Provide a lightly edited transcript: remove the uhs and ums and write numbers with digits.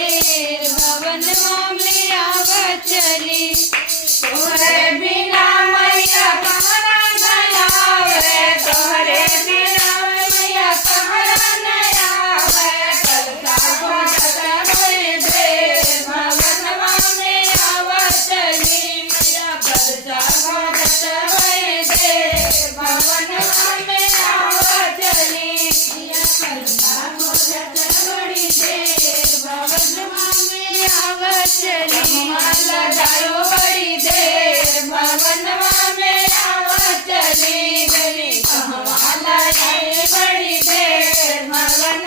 भवन में आवत चली तोहरे बिना मैया कहरा न आवे तोहरे बिना मैया कहरा न आवे कलका घोटत होई दे भवन में आवत चली मैया कलका घोटत होई दे भवन में आवत चली मैया कलका घोटत होई दे भवन में आवत चली लगायो बड़ी देर भवन में आवत चली गली कहवा लगाए बड़ी देर भवन